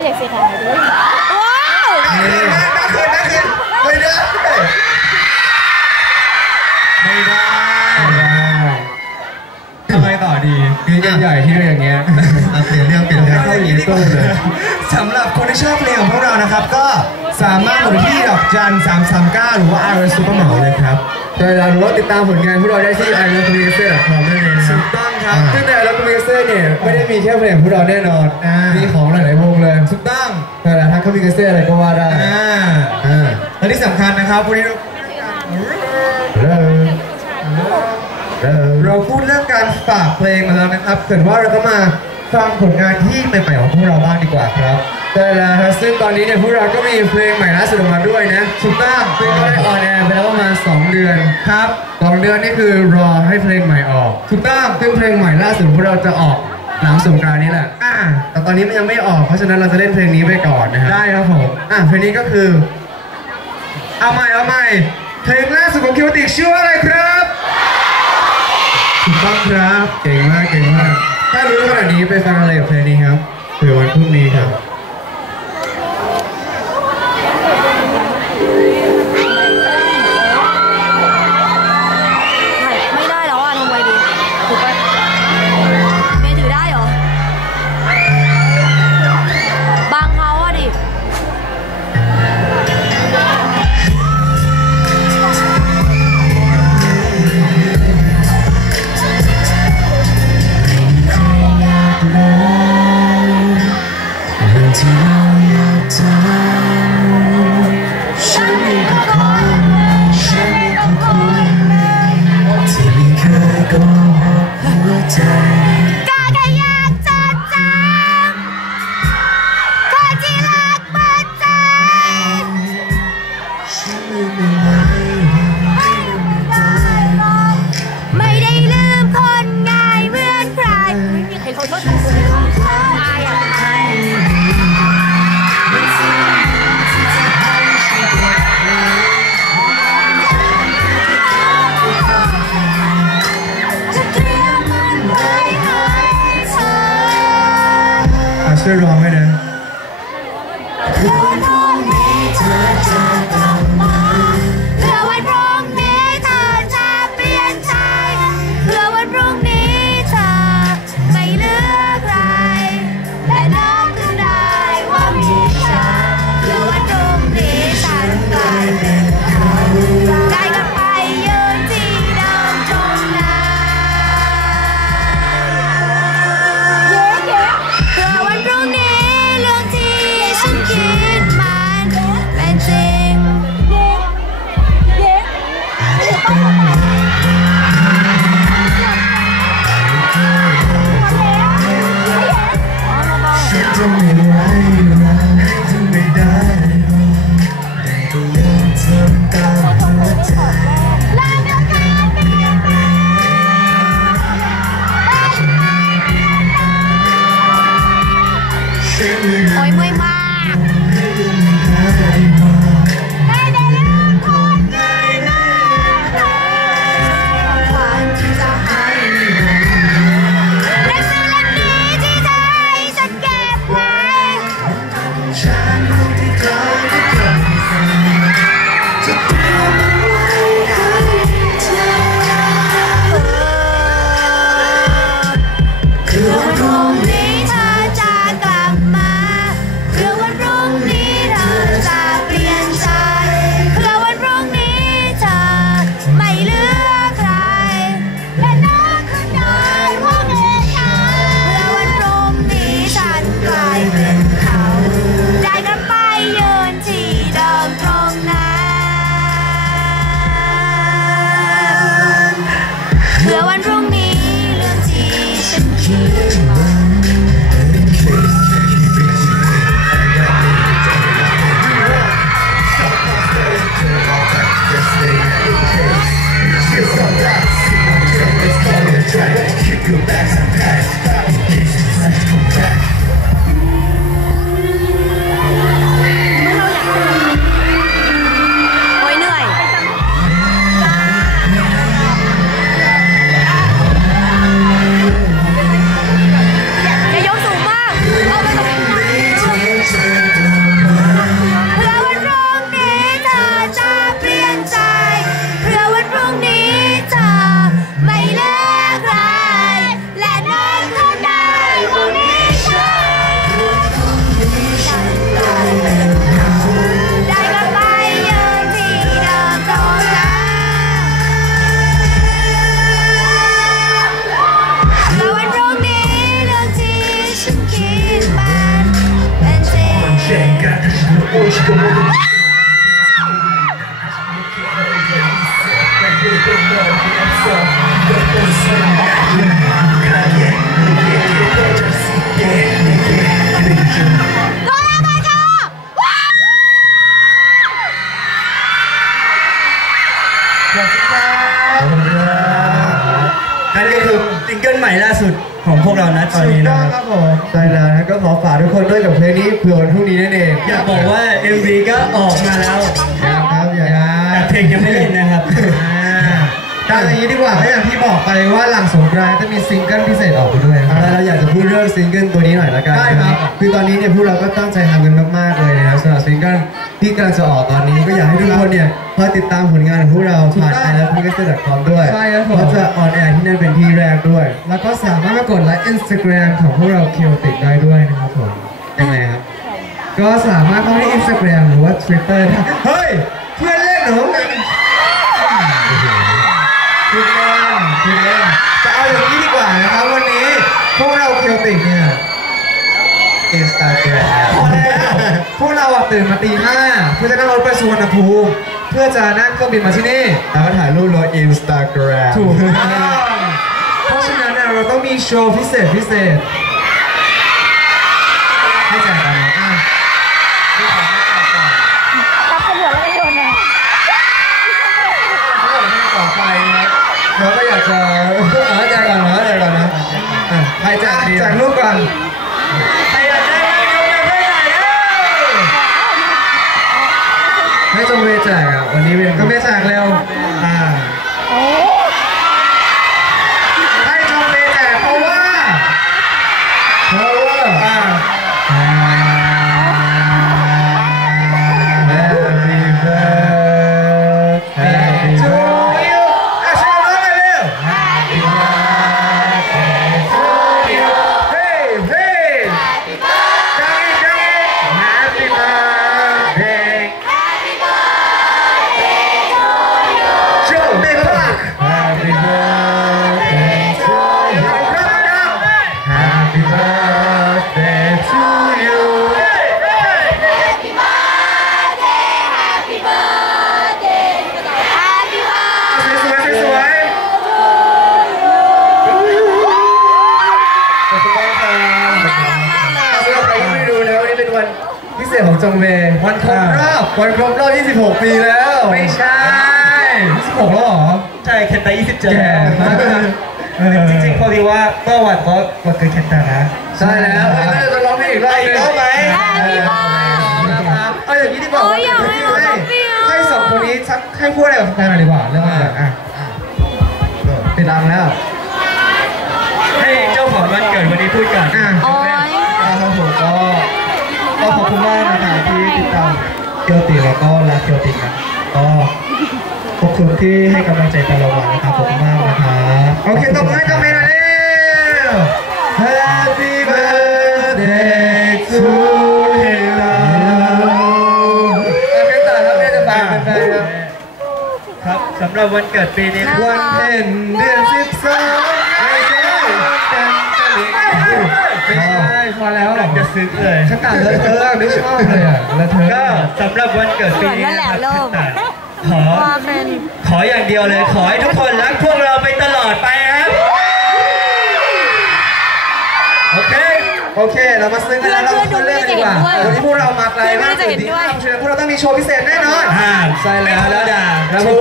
อยากสียดายด้วย ว้าวน่าคืนน่าคืนไม่ได้ ไม่ได้ทำไมต่อดีคือใหญ่ๆที่อย่างเงี้ยเปลี่ยนเรื่องเปลี่ยนเรื่องเข้าอย่างนี้ตู้เลยสำหรับคนที่ชอบเพลงของพวกเรานะครับ ก็สามารถกดที่ดอกจัน339หรือว่า r อ Super เหมาเลยครับโดยเราติดตามผลงานพวกเราได้ที่ i l o v e c o m m u n i c a t o r c o m นั่นเองนะครับ ครับซึ่งใน i l o v e c o m m u n i c a t o r เนี่ยไม่ได้มีแค่เพลงของพวกเราแน่นอนอ่ามีมีของหลายๆวงเลยถูกต้องแต่ละทั้ง communicator อะไรก็ว่าได้อ่าอ่าและที่สำคัญนะครับวันนี้เราเริ่มเริ่มเราพูดเรื่องการฝากเพลงมาแล้วนะครับเกิดว่าเราก็มาฟังผลงานที่ใหม่ๆของพวกเราบ้างดีกว่าครับแต่ละครับซึ่งตอนนี้เนี่ยพวกเราก็มีเพลงใหม่ล่าสุดออกมาด้วยนะถูกต้องซึ่งก็ได้ออนแอร์ไปแล้วประมาณ2เดือนครับสองเดือนนี่คือรอให้เพลงใหม่ออก ถูกต้องซึ่งเพลงใหม่ล่าสุดของพวกเราจะออกหลังสงกรานต์นี้แหละ อ่าแต่ตอนนี้มันยังไม่ออก เพราะฉะนั้นเราจะเล่นเพลงนี้ไปก่อนนะฮะได้ครับผม อะเพลงนี้ก็คือ เอาใหม่เอาใหม่ เพลงล่าสุดของคิวติกชื่อว่าอะไรครับถูกต้องครับ เก่งมากเก่งมาก ถ้ารู้ขนาดนี้ไปฟังอะไรกับเพลงนี้ครับเผื่อวันพรุ่งนี้ครับ อะช่ว นั่นก็คือซิงเกิลใหม่ล่าสุด ของพวกเรานะตอนถูกนี้ต้นะองคครับรับผมใช่แล้วนะก็ขอฝากทุกคนด้วยกับเพลงนี้เผื่อวันพรุ่งนี้นั่นเองอยากบอกว่า MV ก็ออกมาแล้วยังครับอย่าแต่เพลงยังไม่เล่นนะครับดังอย่างนี้ดีกว่าก็อย่างที่บอกไปว่าหลังสงกรานต์จะมีซิงเกิลพิเศษออกมาด้วยครับเราอยากจะพูดเรื่องซิงเกิลตัวนี้หน่อยละกันได้ครับ คือตอนนี้เนี่ยพวกเราก็ตั้งใจทำกันมากๆเลยนะครับสำหรับซิงเกิล ที่กำลังจะออกตอนนี้ก็อยากให้ทุกคนเนี่ยคอยติดตามผลงานของพวกเราผ่านไอแล้วพีก็จะดัดคอมด้วยใช่ครับผม เพราะจะออนแอร์ที่นั่นเป็นที่แรกด้วย แล้วก็สามารถมากดไลค์อินสตาแกรมของพวกเราเคียวติดได้ด้วยนะครับผมยังไงครับ ก็สามารถเข้าที่ Instagram หรือว่า Twitter ได้เฮ้ยเพื่อนเล่นเหรอคุณเล่นคุณเล่นจะเอาอย่างนี้ดีกว่านะครับวันนี้ พวกเราเคียวติกเนี่ย Instagram พอแล้ว พวกเราอะตื่นมาตีห้าเพื่อจะนั่งรถไปสุวรรณภูมิเพื่อจะนั่งเครื่องบินมาที่นี่ แล้วก็ถ่ายรูปลง Instagram ถูกต้องเพราะฉะนั้นเนี่ยเราต้องมีโชว์พิเศษพิเศษให้แจกกันนะอะรับขบวนแล้วก็โยนเลยต่อไปนะเราก็อยากจะเออแจกก่อนนะแจกก่อนนะอะใครแจกดีแจกรูปก่อนใครอยากได้บ้างยก ไม่จงเวแจกอะวันนี้เวก็เวแจกเร็ว ษของจงเววันครบรอบวันครบรอบ 26 ปีแล้ว ไม่ใช่ 26 แล้วเหรอ ใช่เคนตา27แก่มากจริงๆพอดีว่าเมื่อวันก็วันเกิดเคนตานะใช่แล้วเอ้ยเราจะร้องเพลงอีกรอบหนึงอีกรอบไหม Happy birthday นะครับเอาอย่างนี้ดีกว่าโอ้ยอยากให้ให้น้องเปรี้ยวให้สองคนนี้สักให้พูดอะไรกับแฟนหน่อยดีกว่าเรื่องอะไรอะติดตามแล้วให้เจ้าของวันเกิดวันนี้พูดก่อน อะ โอ้ย ครับผมก็ก็ขอบคุณมากนะครับที่ติดตาม เกียวติแล้วก็รักเกียวตินะก็ขอบคุณที่ให้กำลังใจตลอดวันนะครับขอบคุณมากนะครับโอเคตบมือให้กับเมย์หน่อยเร็ว Happy birthday to you โอเคต่อแล้วเมย์จะฝากแฟนๆครับครับสำหรับวันเกิดปีนี้นะวันเพ็ญเดือนสิบสองไม่ใช่กันจะหลีก ไม่ใช่พอแล้วหรอกจะซึ้งเลยฉันอ่านเลอะเทอะไม่ชอบเลยอะเลอะเทอะก็สำหรับวันเกิดปีนี้นั่นแหนะละครับโลกขอมาเป็นขออย่างเดียวเลย ขอให้ทุกคนรักพวกเราไปตลอดไปครับโอเคโอเค เรามาซึ้งกันแล้วเรามาเล่นกันดีกว่าวันนี้พวกเรามาไกลมากเพื่อนๆจะเห็นด้วยเพราะฉะนั้นพวกเราต้องมีโชว์พิเศษแน่นอนอ่าใช่แล้วไม่ธรรมดาแล้วพวก